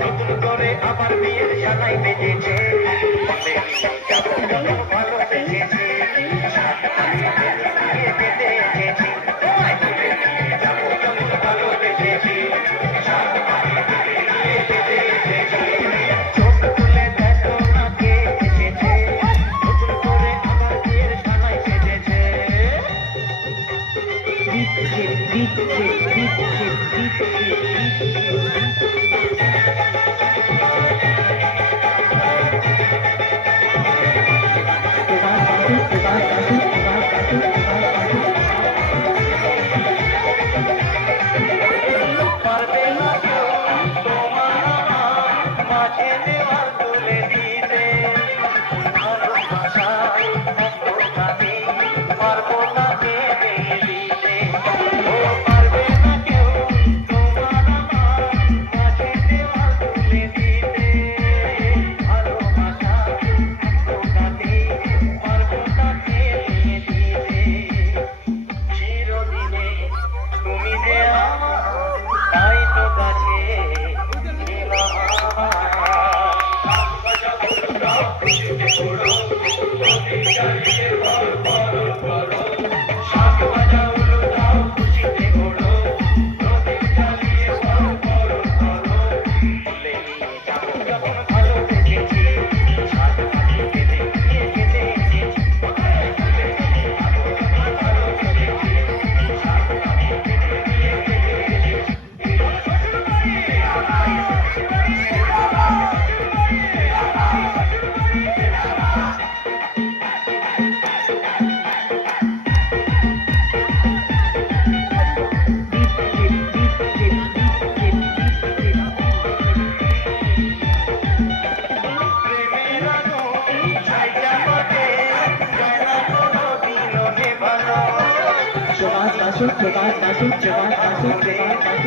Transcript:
নতুন করে আবার বিয়ের জানাই বেজেছে ভালো বেজেছে পেতে এসেছি ভালো বেজেছি চোখ তুলে দেখো না কে এসেছে নতুন করে আবার বিয়ের জানাই বেজেছে পারবে না কেউ তোমার আমার মাঝে দেওয়াল তুলে দিতে ভালোবাসা অন্ধকারে পারবো না কেঁদে দিতে ও পারবে না কেউ তোমার আমার মাঝে দেওয়াল তুলে দিতে ভালোবাসা অন্ধকারে পারবো না কেঁদে দিতে চিরদিনে তুমি যে আমার তাই তো কাছে ছিলাম ভালো বেজেছি Jawad Basu, Jawad Basu, Jawad Basu, Jawad Basu.